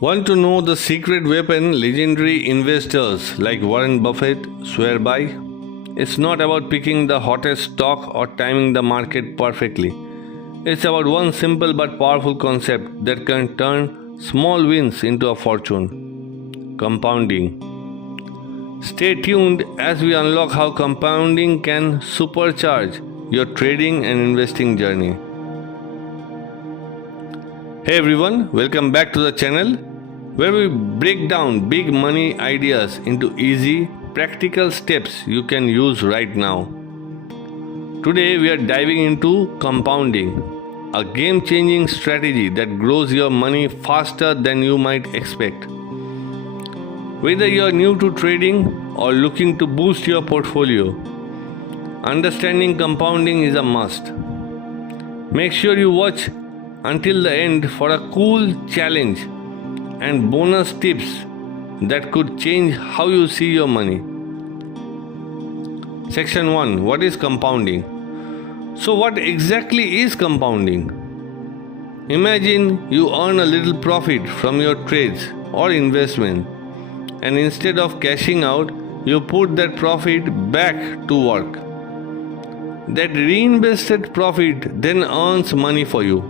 Want to know the secret weapon legendary investors like Warren Buffett swear by? It's not about picking the hottest stock or timing the market perfectly. It's about one simple but powerful concept that can turn small wins into a fortune: compounding. Stay tuned as we unlock how compounding can supercharge your trading and investing journey. Hey everyone, welcome back to the channel where we break down big money ideas into easy, practical steps you can use right now. Today we are diving into compounding, a game-changing strategy that grows your money faster than you might expect. Whether you are new to trading or looking to boost your portfolio, understanding compounding is a must. Make sure you watch until the end for a cool challenge and bonus tips that could change how you see your money. Section 1. What is compounding? So what exactly is compounding? Imagine you earn a little profit from your trades or investment, and instead of cashing out, you put that profit back to work. That reinvested profit then earns money for you.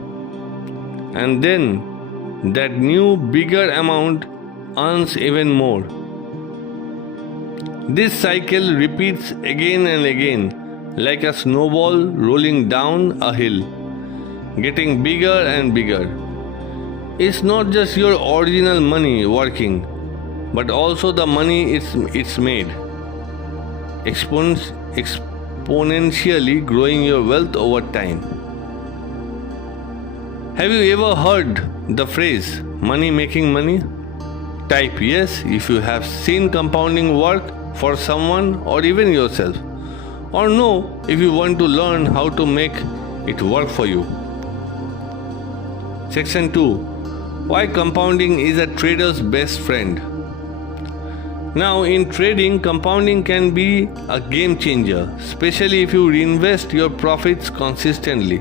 And then that new bigger amount earns even more. This cycle repeats again and again, like a snowball rolling down a hill, getting bigger and bigger. It's not just your original money working, but also the money it's made, exponentially growing your wealth over time. Have you ever heard the phrase money making money? Type yes if you have seen compounding work for someone or even yourself, or no if you want to learn how to make it work for you. Section 2. Why compounding is a trader's best friend. Now in trading, compounding can be a game changer, especially if you reinvest your profits consistently.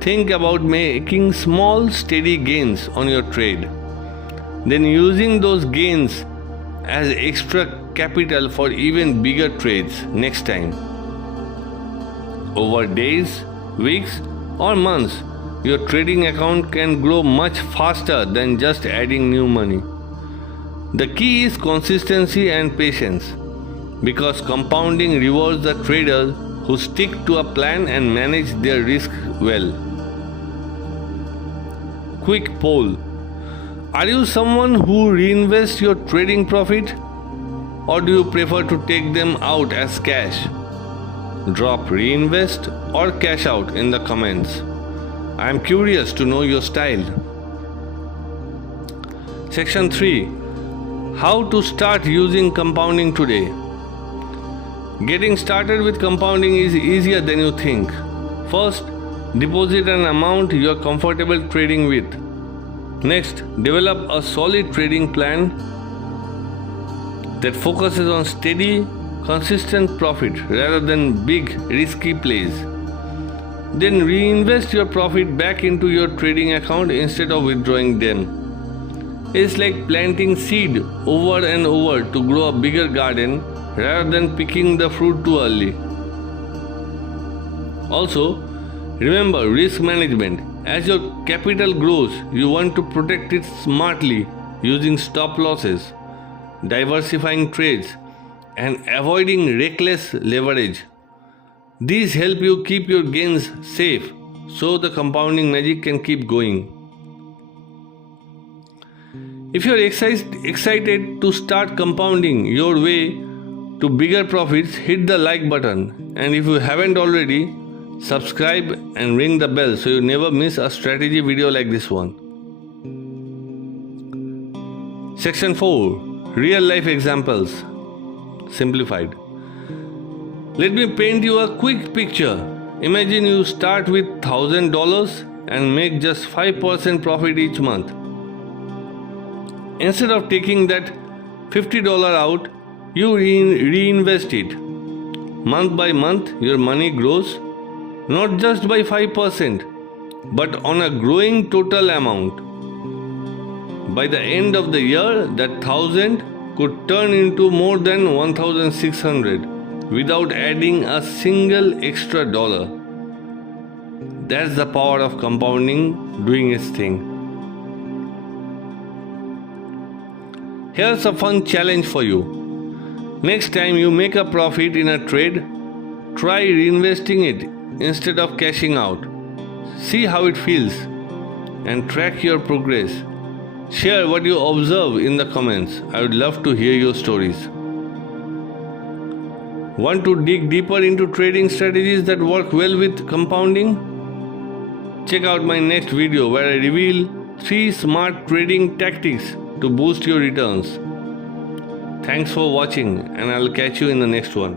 Think about making small, steady gains on your trade, then using those gains as extra capital for even bigger trades next time. Over days, weeks, or months, your trading account can grow much faster than just adding new money. The key is consistency and patience, because compounding rewards the traders who stick to a plan and manage their risk well. Quick poll. Are you someone who reinvests your trading profit, or do you prefer to take them out as cash? Drop reinvest or cash out in the comments. I am curious to know your style. Section 3. How to start using compounding today. Getting started with compounding is easier than you think. First, deposit an amount you are comfortable trading with. Next, develop a solid trading plan that focuses on steady, consistent profit rather than big, risky plays. Then reinvest your profit back into your trading account instead of withdrawing them. It's like planting seed over and over to grow a bigger garden rather than picking the fruit too early. Also, remember risk management. As your capital grows, you want to protect it smartly using stop losses, diversifying trades, and avoiding reckless leverage. These help you keep your gains safe so the compounding magic can keep going. If you are excited to start compounding your way to bigger profits, hit the like button, and if you haven't already, subscribe and ring the bell so you never miss a strategy video like this one. Section 4. Real life examples. Simplified. Let me paint you a quick picture. Imagine you start with $1,000 and make just 5% profit each month. Instead of taking that $50 out, you reinvest it. Month by month, your money grows not just by 5%, but on a growing total amount. By the end of the year, that 1,000 could turn into more than 1,600 without adding a single extra dollar. That's the power of compounding doing its thing. Here's a fun challenge for you. Next time you make a profit in a trade, try reinvesting it instead of cashing out. See how it feels and track your progress. Share what you observe in the comments. I would love to hear your stories. Want to dig deeper into trading strategies that work well with compounding? Check out my next video where I reveal 3 smart trading tactics to boost your returns. Thanks for watching, and I'll catch you in the next one.